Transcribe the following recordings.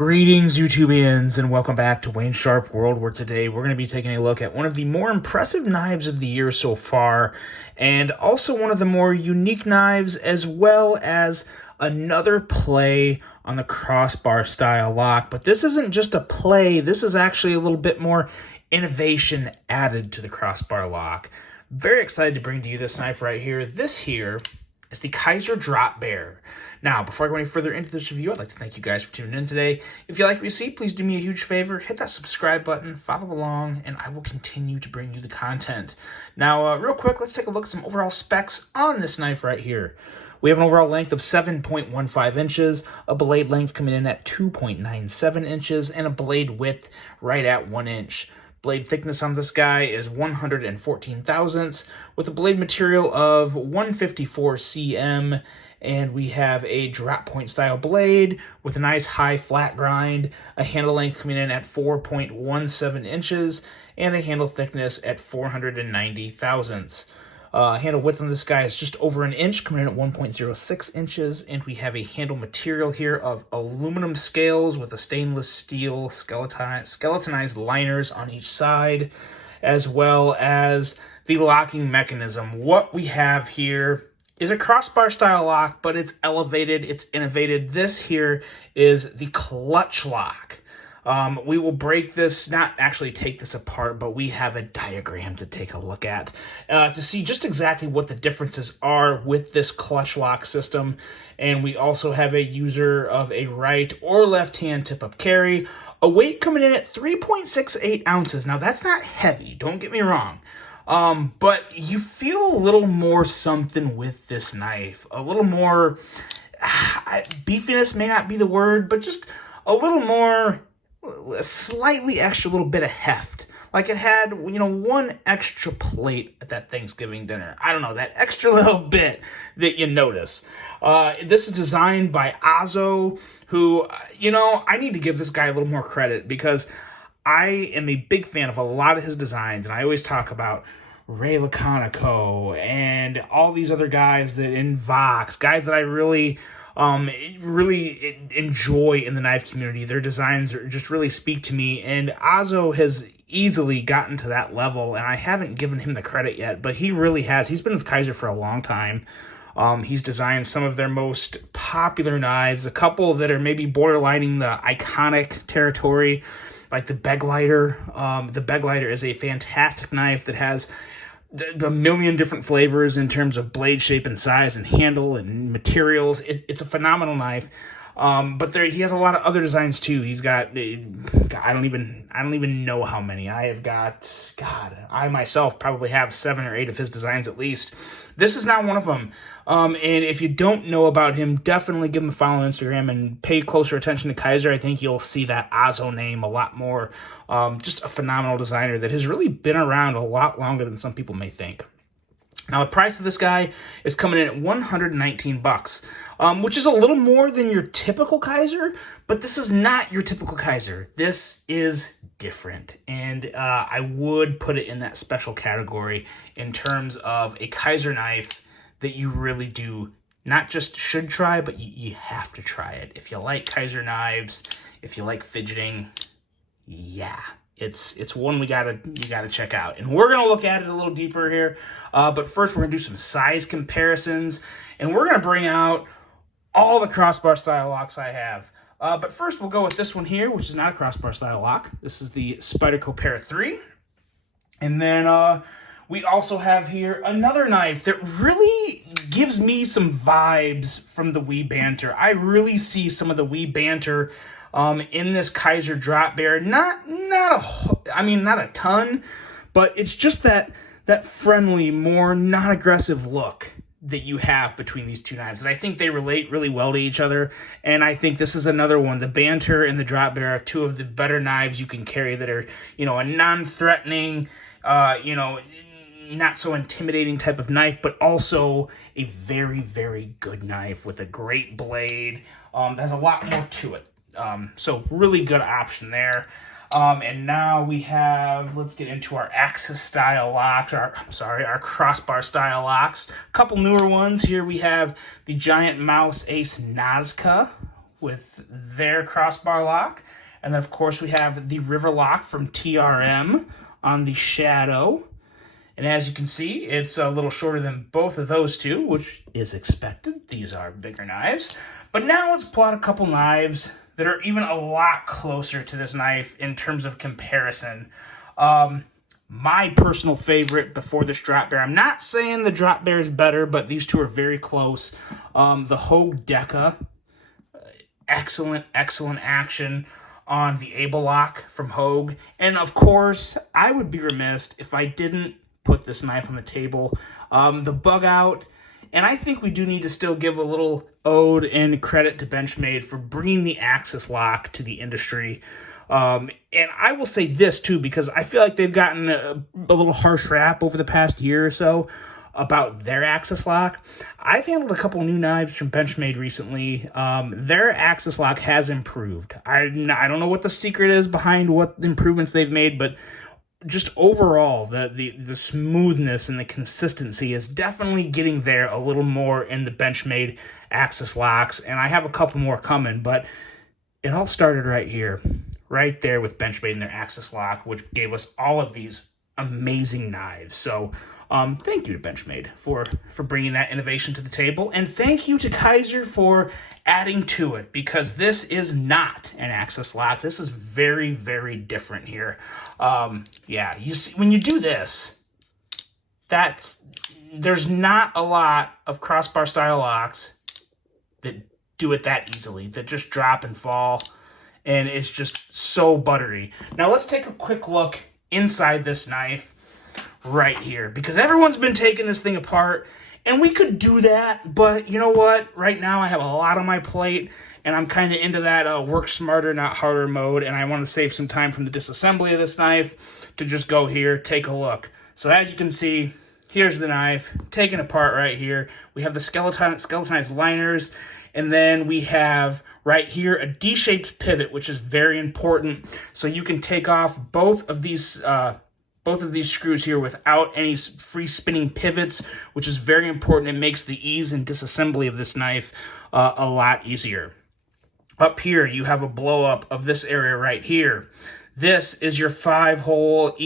Greetings, YouTubians, and welcome back to Wayne Sharp World, where today we're going to be taking a look at one of the more impressive knives of the year so far, and also one of the more unique knives, as well as another play on the crossbar style lock. But this isn't just a play, this is actually a little bit more innovation added to the crossbar lock. Very excited to bring to you this knife right here. This here is the Kizer Drop Bear. Now, before I go any further into this review, I'd like to thank you guys for tuning in today. If you like what you see, please do me a huge favor. Hit that subscribe button, follow along, and I will continue to bring you the content. Now, real quick, let's take a look at some overall specs on this knife right here. We have an overall length of 7.15 inches, a blade length coming in at 2.97 inches, and a blade width right at 1 inch. Blade thickness on this guy is 114 thousandths, with a blade material of 154 cm, and we have a drop point style blade with a nice high flat grind, a handle length coming in at 4.17 inches, and a handle thickness at 490 thousandths. Handle width on this guy is just over an inch, coming in at 1.06 inches, and we have a handle material here of aluminum scales with a stainless steel skeletonized liners on each side, as well as the locking mechanism. What we have here is a crossbar style lock, but it's elevated, it's innovated. This here is the clutch lock. We will break this, not actually take this apart, but we have a diagram to take a look at to see just exactly what the differences are with this clutch lock system. And we also have a user of a right or left hand tip-up carry, a weight coming in at 3.68 ounces. Now that's not heavy, don't get me wrong. But you feel a little more something with this knife, a little more, beefiness may not be the word, but just a little more, a slightly extra little bit of heft. Like it had, you know, one extra plate at that Thanksgiving dinner. I don't know, that extra little bit that you notice. This is designed by Azo, who, you know, I need to give this guy a little more credit because I am a big fan of a lot of his designs, and I always talk about Ray Laconico and all these other guys that in Vox, guys that I really enjoy in the knife community. Their designs just really speak to me, and Azo has easily gotten to that level, and I haven't given him the credit yet, but he really has. He's been with Kizer for a long time. He's designed some of their most popular knives, a couple that are maybe borderlining the iconic territory, like the Beglighter. The Beglighter is a fantastic knife that has a million different flavors in terms of blade shape and size and handle and materials. It's a phenomenal knife. But he has a lot of other designs too. He's got, I don't even know how many. I have got, I myself probably have 7 or 8 of his designs at least. This is not one of them. And if you don't know about him, definitely give him a follow on Instagram and pay closer attention to Kizer. I think you'll see that Azo name a lot more. Just a phenomenal designer that has really been around a lot longer than some people may think. Now, the price of this guy is coming in at $119, which is a little more than your typical Kizer, but this is not your typical Kizer. This is different, and I would put it in that special category in terms of a Kizer knife that you really do not just should try, but you have to try it. If you like Kizer knives, if you like fidgeting, yeah. It's one you gotta check out, and we're gonna look at it a little deeper here. But first, we're gonna do some size comparisons, and we're gonna bring out all the crossbar style locks I have. But first, we'll go with this one here, which is not a crossbar style lock. This is the Spyderco Pair 3, and then we also have here another knife that really gives me some vibes from the Wee Banter. I really see some of the Wee Banter in this Kizer Drop Bear. Not a ton, but it's just that friendly, more non-aggressive look that you have between these two knives. And I think they relate really well to each other. And I think this is another one. The Banter and the Drop Bear are two of the better knives you can carry that are, you know, a non-threatening, not so intimidating type of knife, but also a very, very good knife with a great blade. Has a lot more to it. So really good option there. And now we have, let's get into our Axis style locks, our crossbar style locks. A couple newer ones here. We have the Giant Mouse Ace Nazca with their crossbar lock. And then, of course, we have the River Lock from TRM on the Shadow. And as you can see, it's a little shorter than both of those two, which is expected. These are bigger knives. But now let's pull out a couple knives that are even a lot closer to this knife in terms of comparison. My personal favorite before this Drop Bear, I'm not saying the Drop Bear is better, but these two are very close. The Hogue Deca, excellent action on the Able Lock from Hogue. And of course, I would be remiss if I didn't put this knife on the table. The Bug Out, and I think we do need to still give a little ode and credit to Benchmade for bringing the Axis Lock to the industry. And I will say this too, because I feel like they've gotten a little harsh rap over the past year or so about their Axis Lock. I've handled a couple new knives from Benchmade recently. Their Axis Lock has improved. I don't know what the secret is behind what improvements they've made, but just overall, the smoothness and the consistency is definitely getting there a little more in the Benchmade Axis Locks, and I have a couple more coming, but it all started right here, right there with Benchmade and their Axis Lock, which gave us all of these amazing knives. So thank you to Benchmade for bringing that innovation to the table, and thank you to Kizer for adding to it, because this is not an Axis Lock. This is very, very different here. Yeah, you see, when you do this, there's not a lot of crossbar style locks that do it that easily, that just drop and fall, and it's just so buttery. Now let's take a quick look inside this knife right here, because everyone's been taking this thing apart, and we could do that, but you know what? Right now I have a lot on my plate, and I'm kind of into that work smarter, not harder mode, and I want to save some time from the disassembly of this knife to just go here, take a look. So as you can see, here's the knife, taken apart right here. We have the skeletonized liners, and then we have right here a D-shaped pivot, which is very important. So you can take off both of these screws here without any free spinning pivots, which is very important. It makes the ease and disassembly of this knife a lot easier. Up here, you have a blow up of this area right here. This is your 5-hole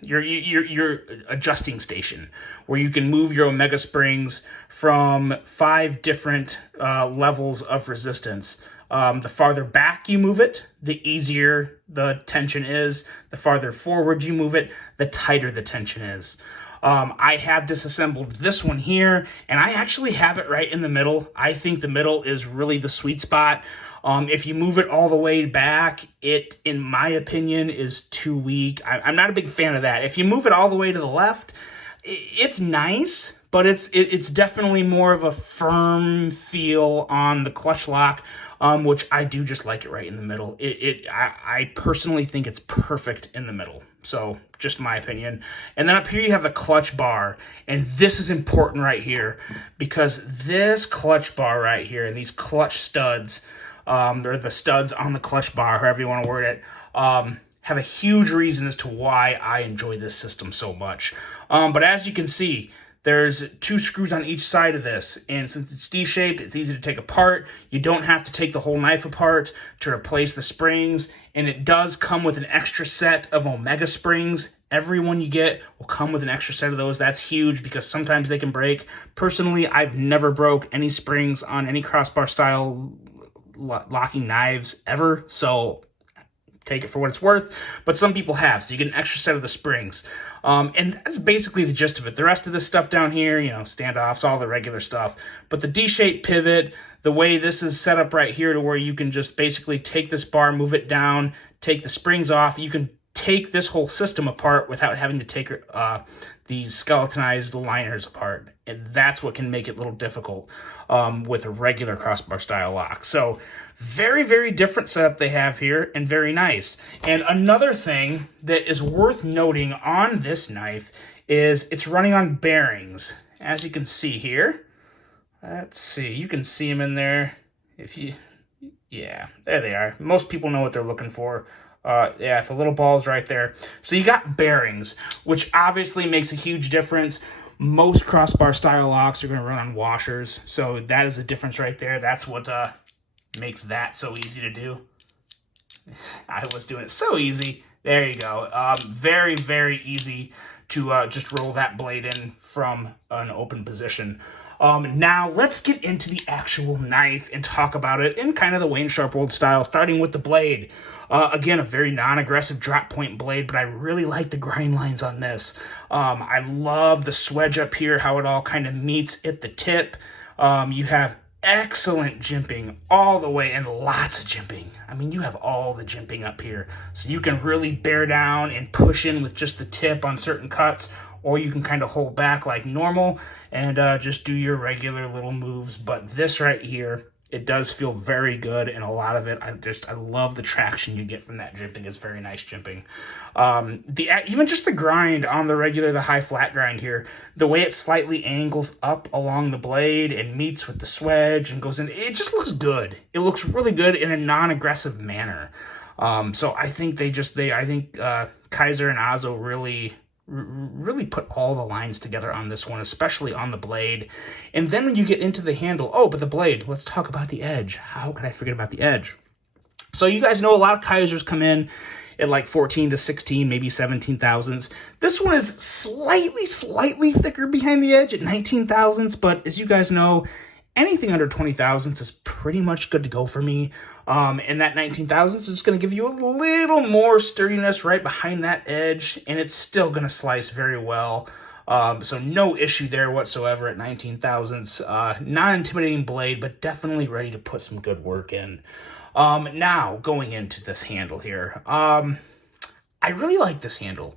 your adjusting station, where you can move your Omega springs from 5 different levels of resistance. The farther back you move it, the easier the tension is. The farther forward you move it, the tighter the tension is. I have disassembled this one here, and I actually have it right in the middle. I think the middle is really the sweet spot. If you move it all the way back, it, in my opinion, is too weak. I'm not a big fan of that. If you move it all the way to the left, it's nice, but it's definitely more of a firm feel on the clutch lock, which I do just like it right in the middle. I personally think it's perfect in the middle. So just my opinion. And then up here you have the clutch bar, and this is important right here, because this clutch bar right here and these clutch studs, or the studs on the clutch bar, however you want to word it, have a huge reason as to why I enjoy this system so much. But as you can see, there's 2 screws on each side of this, and since it's D-shaped, it's easy to take apart. You don't have to take the whole knife apart to replace the springs, and it does come with an extra set of Omega springs. Every one you get will come with an extra set of those. That's huge, because sometimes they can break. Personally, I've never broke any springs on any crossbar style locking knives ever, so take it for what it's worth, but some people have, so you get an extra set of the springs. And that's basically the gist of it. The rest of this stuff down here, you know, standoffs, all the regular stuff. But the D-shaped pivot, the way this is set up right here to where you can just basically take this bar, move it down, take the springs off. You can take this whole system apart without having to take these skeletonized liners apart. And that's what can make it a little difficult with a regular crossbar style lock. So very, very different setup they have here, and very nice. And another thing that is worth noting on this knife is it's running on bearings. As you can see here, let's see, you can see them in there. Yeah, there they are. Most people know what they're looking for. Yeah, the little balls right there. So you got bearings, which obviously makes a huge difference. Most crossbar style locks are going to run on washers, so that is a difference right there. That's what makes that so easy to do. I was doing it so easy. There you go. Very, very easy to just roll that blade in from an open position. Now let's get into the actual knife and talk about it in kind of the Wayne Sharp World style, starting with the blade. Again, a very non-aggressive drop point blade, but I really like the grind lines on this. I love the swedge up here, how it all kind of meets at the tip. You have excellent jimping all the way and lots of jimping. I mean, you have all the jimping up here. So you can really bear down and push in with just the tip on certain cuts, or you can kind of hold back like normal and just do your regular little moves. But this right here, it does feel very good, and a lot of it, I love the traction you get from that jimping. It's very nice jimping. Even just the grind on the high flat grind here, the way it slightly angles up along the blade and meets with the swedge and goes in, it just looks good. It looks really good in a non-aggressive manner. So I think Kizer and Azo really put all the lines together on this one, especially on the blade. And then when you get into the handle, but the blade, let's talk about the edge. How could I forget about the edge? So you guys know a lot of Kizers come in at like 14 to 16, maybe 17 thousandths. This one is slightly thicker behind the edge at 19 thousandths, but as you guys know, anything under 20 thousandths is pretty much good to go for me. And that 19 thousandths is going to give you a little more sturdiness right behind that edge, and it's still going to slice very well. So no issue there whatsoever at 19 thousandths. Non-intimidating blade, but definitely ready to put some good work in. Now, going into this handle here. I really like this handle.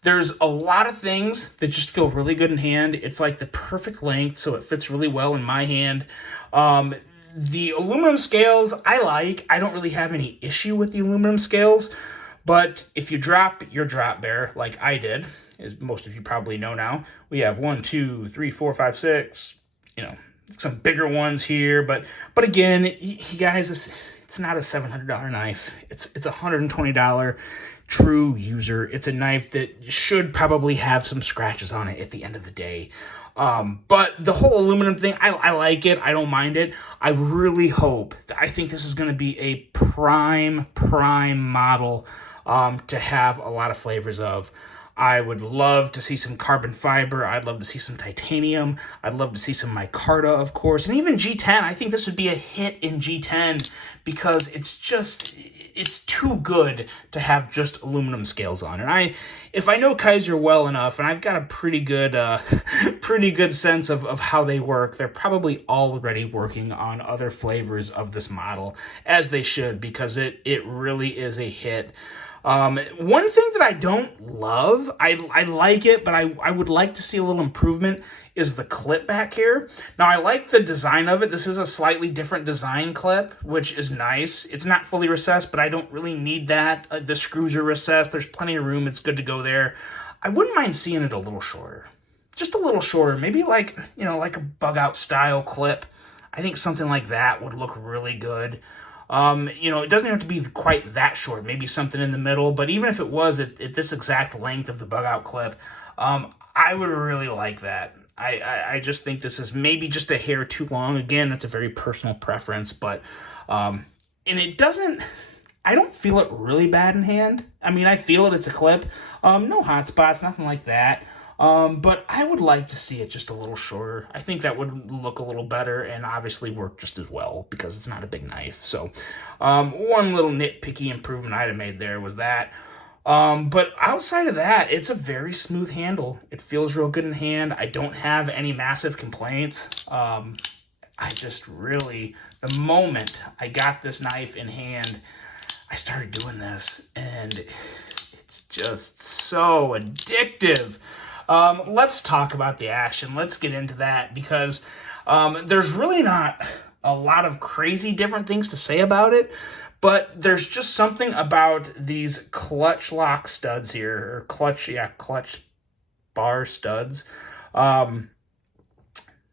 There's a lot of things that just feel really good in hand. It's like the perfect length, so it fits really well in my hand. The aluminum scales, I don't really have any issue with the aluminum scales, but if you drop your drop bear, like I did, as most of you probably know now, we have 1, 2, 3, 4, 5, 6, some bigger ones here, but again, you guys, it's not a $700 knife. It's a $120 true user. It's a knife that should probably have some scratches on it at the end of the day. But the whole aluminum thing, I like it. I don't mind it. I really hope, I think this is going to be a prime model to have a lot of flavors of. I would love to see some carbon fiber. I'd love to see some titanium. I'd love to see some micarta, of course. And even G10. I think this would be a hit in G10 because it's too good to have just aluminum scales on. And if I know Kizer well enough, and I've got a pretty good sense of how they work, they're probably already working on other flavors of this model, as they should, because it really is a hit. One thing that I don't love, I like it, but I would like to see a little improvement, is the clip back here. Now, I like the design of it. This is a slightly different design clip, which is nice. It's not fully recessed, but I don't really need that. The screws are recessed. There's plenty of room. It's good to go there. I wouldn't mind seeing it a little shorter. Just a little shorter. Maybe like a bug out style clip. I think something like that would look really good. It doesn't have to be quite that short, maybe something in the middle, but even if it was at this exact length of the bug out clip, I would really like that. I just think this is maybe just a hair too long. Again, that's a very personal preference, but, and I don't feel it really bad in hand. I mean, I feel it, it's a clip, no hot spots, nothing like that. But I would like to see it just a little shorter. I think that would look a little better and obviously work just as well because it's not a big knife. So, one little nitpicky improvement I made there was that. But outside of that, it's a very smooth handle. It feels real good in hand. I don't have any massive complaints. I just really, the moment I got this knife in hand, I started doing this and it's just so addictive. Let's talk about the action. Let's get into that because there's really not a lot of crazy different things to say about it, but there's just something about these clutch lock studs here, or clutch bar studs.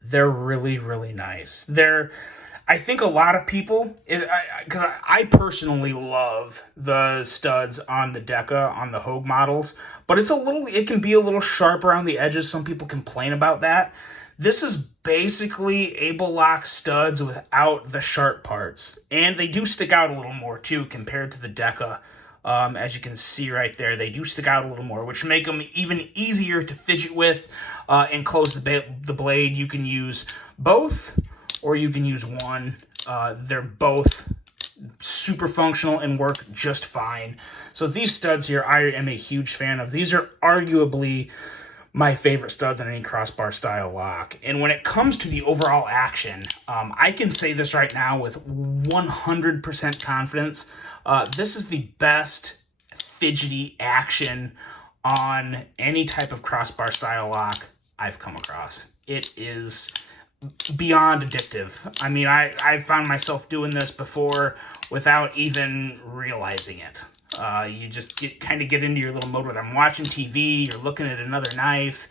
They're really, really nice. I think a lot of people, because I personally love the studs on the Deca, on the Hogue models, but it can be a little sharp around the edges. Some people complain about that. This is basically able lock studs without the sharp parts. And they do stick out a little more too compared to the Deca. As you can see right there, they do stick out a little more, which make them even easier to fidget with and close the blade. You can use both, or you can use one. They're both super functional and work just fine. So these studs here, I am a huge fan of. These are arguably my favorite studs on any crossbar style lock. And when it comes to the overall action, I can say this right now with 100% confidence. This is the best fidgety action on any type of crossbar style lock I've come across. It is beyond addictive. I mean, I found myself doing this before without even realizing it. You just kind of get into your little mode where I'm watching TV, you're looking at another knife,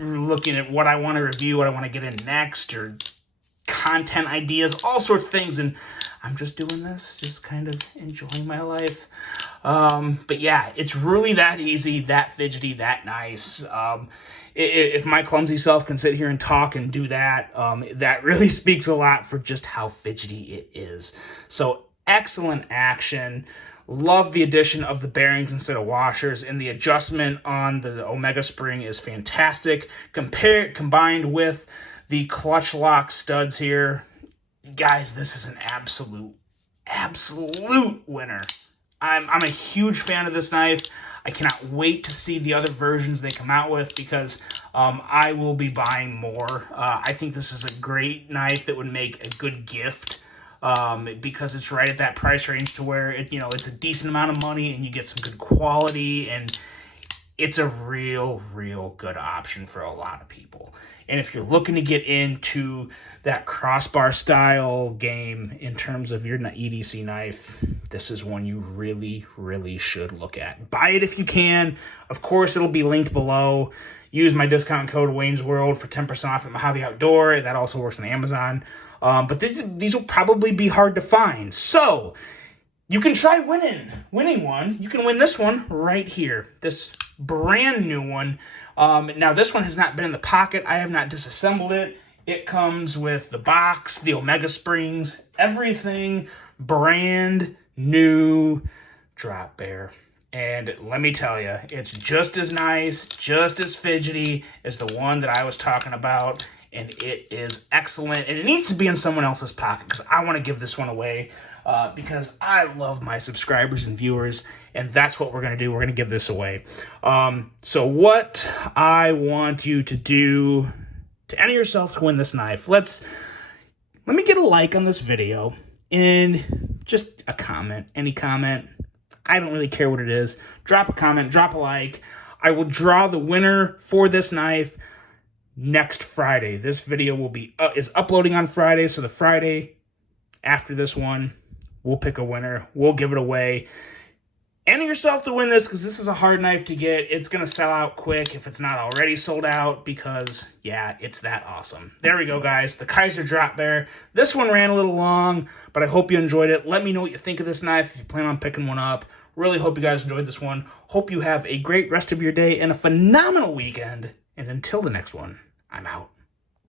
looking at what I want to review, what I want to get in next, or content ideas, all sorts of things, and I'm just doing this, just kind of enjoying my life. But yeah, it's really that easy, that fidgety, that nice. If my clumsy self can sit here and talk and do that, that really speaks a lot for just how fidgety it is. So excellent action. Love the addition of the bearings instead of washers, and the adjustment on the Omega spring is fantastic. Combined with the clutch lock studs here, guys, this is an absolute winner. I'm a huge fan of this knife. I cannot wait to see the other versions they come out with, because I will be buying more. I think this is a great knife that would make a good gift, because it's right at that price range to where it's a decent amount of money and you get some good quality, and it's a real good option for a lot of people. And if you're looking to get into that crossbar style game in terms of your EDC knife, this is one you really should look at. Buy it if you can. Of course, it'll be linked below. Use my discount code Wayne's World for 10% off at Mojave Outdoor. That also works on Amazon. But these will probably be hard to find. So you can try winning one. You can win this one right here. This brand new one. Now this one has not been in the pocket. I have not disassembled it. It comes with the box, the Omega springs, everything brand new Drop Bear. And let me tell you, it's just as nice, just as fidgety as the one that I was talking about. And it is excellent. And it needs to be in someone else's pocket, because I want to give this one away. Because I love my subscribers and viewers, and that's what we're going to do. We're going to give this away. So what I want you to do to enter yourself to win this knife, let me get a like on this video, and just a comment, any comment. I don't really care what it is. Drop a comment, drop a like. I will draw the winner for this knife next Friday. This video will be is uploading on Friday, so the Friday after this one, we'll pick a winner. We'll give it away. Enter yourself to win this, because this is a hard knife to get. It's going to sell out quick if it's not already sold out, because, yeah, it's that awesome. There we go, guys. The Kizer Drop Bear. This one ran a little long, but I hope you enjoyed it. Let me know what you think of this knife if you plan on picking one up. Really hope you guys enjoyed this one. Hope you have a great rest of your day and a phenomenal weekend. And until the next one, I'm out.